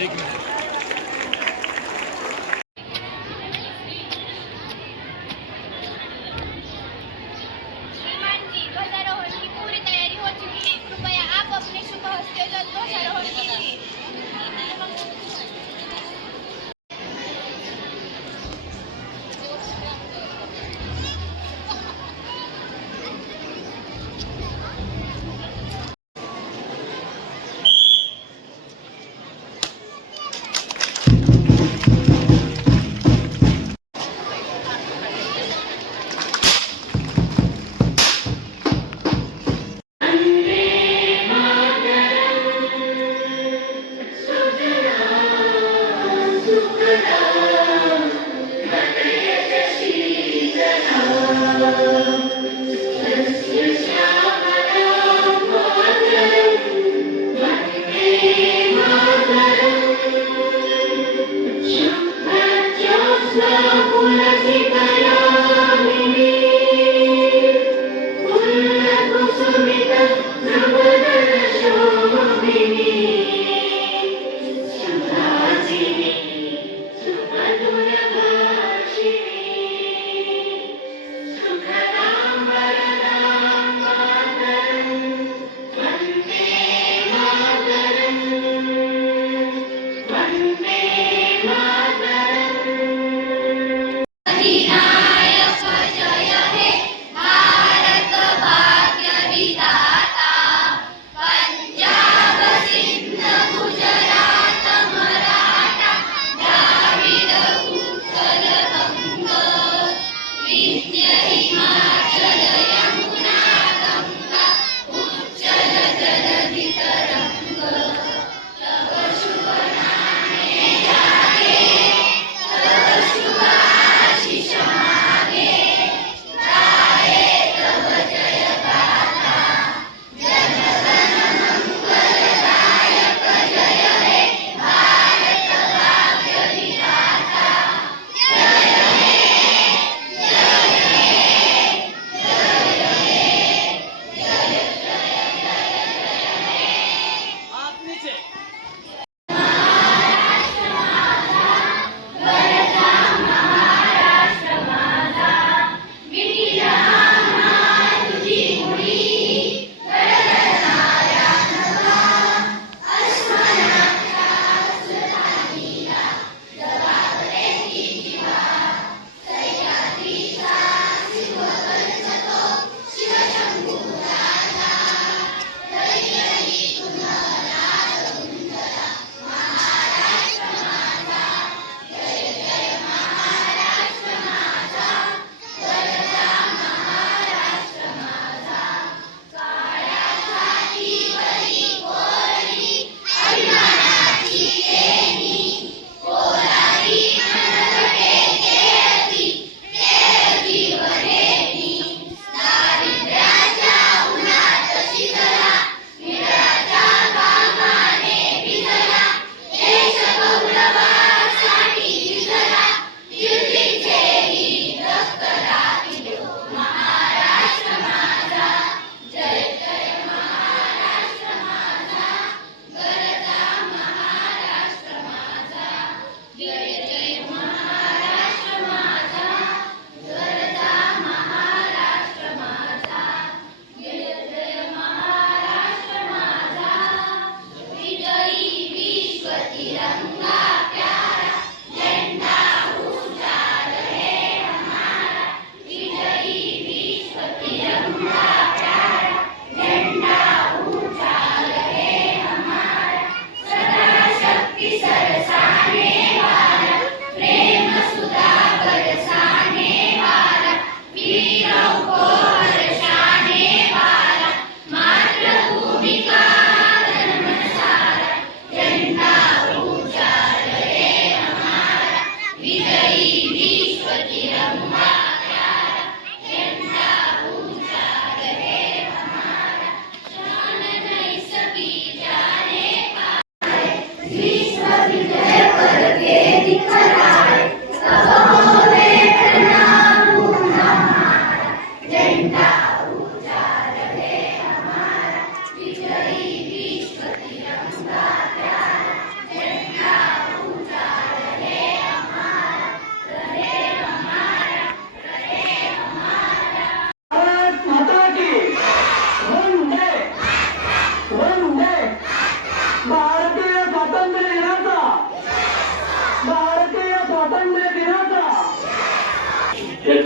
एक मिनिट. श्रीमान जी, ध्वजारोहण की पूरी तैयारी हो चुकी है. कृपया आप अपने शुभ हस्ते ध्वजारोहण कीजिए.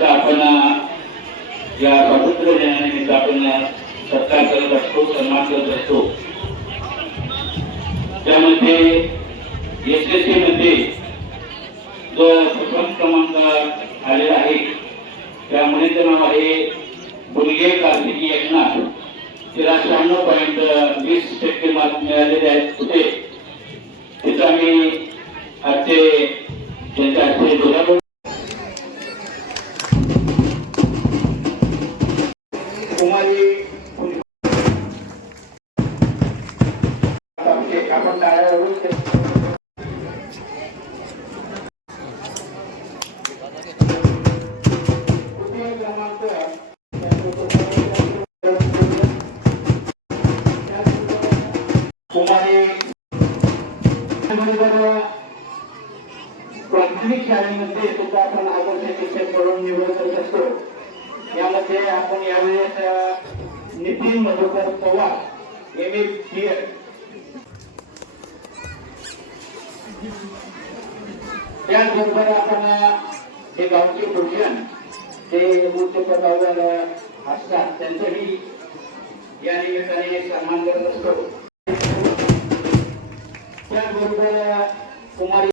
त्यांचा आपण या स्वातंत्र्य दिनानिमित्त आपण सत्कार करत असतो, सन्मान करत असतो. त्यामध्ये SSC मध्ये जो प्रथम क्रमांक आलेला आहे त्या मुलीचं नाव आहे मुलगे कार्तिकी एकनाथ. तिला 96.20% मार्क मिळालेले आहेत होते. तिचा मी आजचे त्यांच्या हस्ते ध्वजारोहण आपण टाळ्यावरून प्राथमिक शाळेमध्ये सुद्धा आपण आदर्श शिक्षक म्हणून निवड करत असतो. यामध्ये आपण यावेळेस नितीन मधुकर पवार MA BEd त्याचबरोबर आपण हे गावचे भूषण ते उच्च पदावर असतात त्यांचंही या निमित्ताने सन्मान करत असतो. त्याचबरोबर कुमारी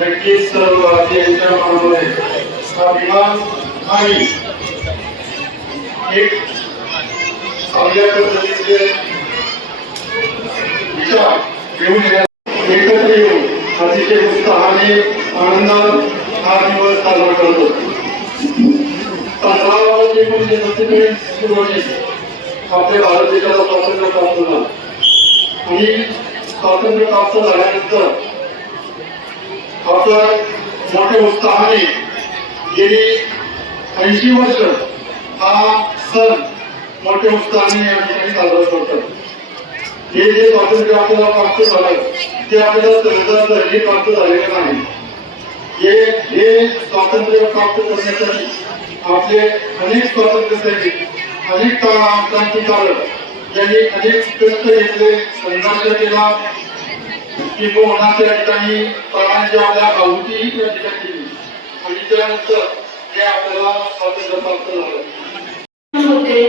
नक्कीच सर्व भारतीयांच्या मनामध्ये अभिमान आणि एक चांगल्या पद्धतीचे विचार घेऊन एकत्र येऊन अतिशय उत्साहाने आनंदात हा दिवस साजरा करतो. 15 एकोणीसशे रोजी आपल्या भारत देशाला स्वातंत्र्य प्राप्त झालं आणि स्वातंत्र्य प्राप्त झाल्यानंतर आपण मोठ्या उत्साहाने गेली 80 वर्ष हा सण मोठ्या उत्साहाने या ठिकाणी साजरा करतात. हे जे स्वातंत्र्य आपल्याला प्राप्त झालं ते आपल्याला सहजासहजी प्राप्त झालेले नाही. हे स्वातंत्र्य प्राप्त करण्यासाठी आपले अनेक स्वातंत्र्य सैनिक, अनेक क्रांतिकारक यांनी अनेक कष्ट घेतले, संघर्ष केला, किंवा त्या ठिकाणी प्राणांची आपल्या आहुतीही त्या ठिकाणी दिली आणि त्यानंतर हे आपल्याला स्वातंत्र्य प्राप्त झालं होते.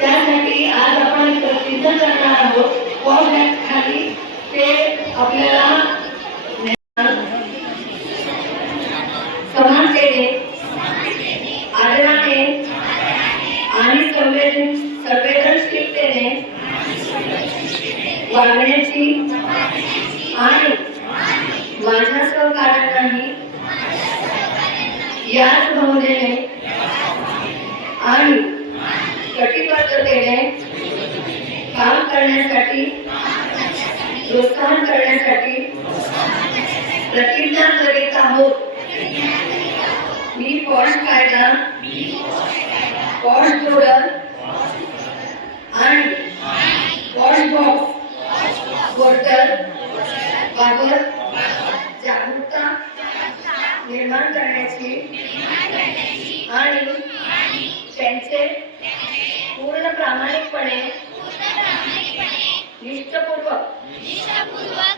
त्यासाठी आज आपण सिद्ध करणार आहोत खाली ते आपल्याला समानतेने, आदराने आणि संवेदनशीलतेने वागण्याची आणि माझ्या सहकार्यांनाही याच भावनेने आणि कटिबद्धतेने काम करण्यासाठी, प्रोत्साहन करण्यासाठी प्रतिज्ञा करीत आहोत. मी पॉश कायदा, पॉश जोडर आणि पॉश बॉक्स वॉटर बाबत जागरूकता निर्माण करण्याची आणि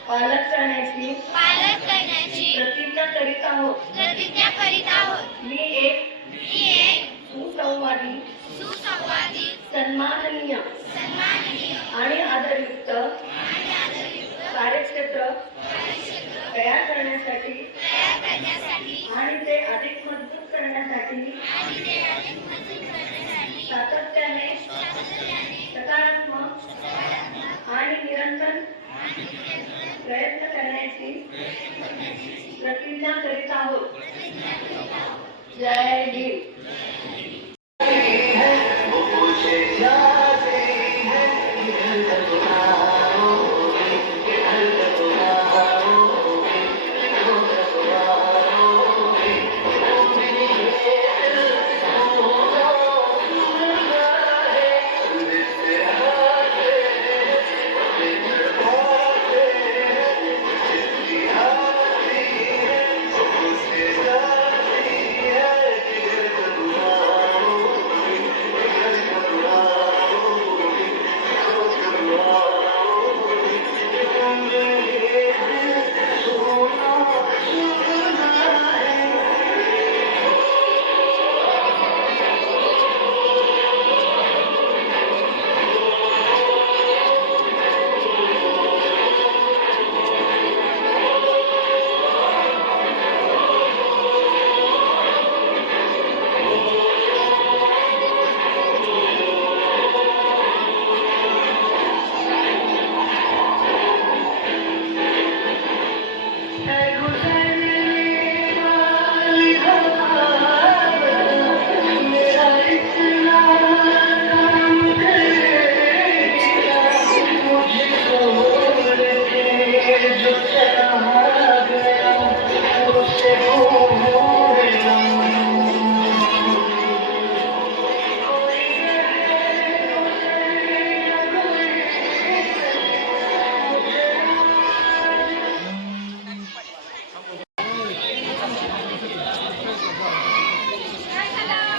पालन करण्याची पालन करण्याची प्रतिज्ञा करीत आहोत. प्रतिज्ञा करीत आहोत. मी एक सुसंवादी, सन्माननीय आणि आदरयुक्त कार्यक्षेत्र तयार करण्यासाठी आणि ते अधिक मजबूत करण्यासाठी सातत्याने सकारात्मक आणि निरंतर प्रयत्न करण्याची प्रतिज्ञा करीत आहोत. जय भीम. वो पूछे जाते हैं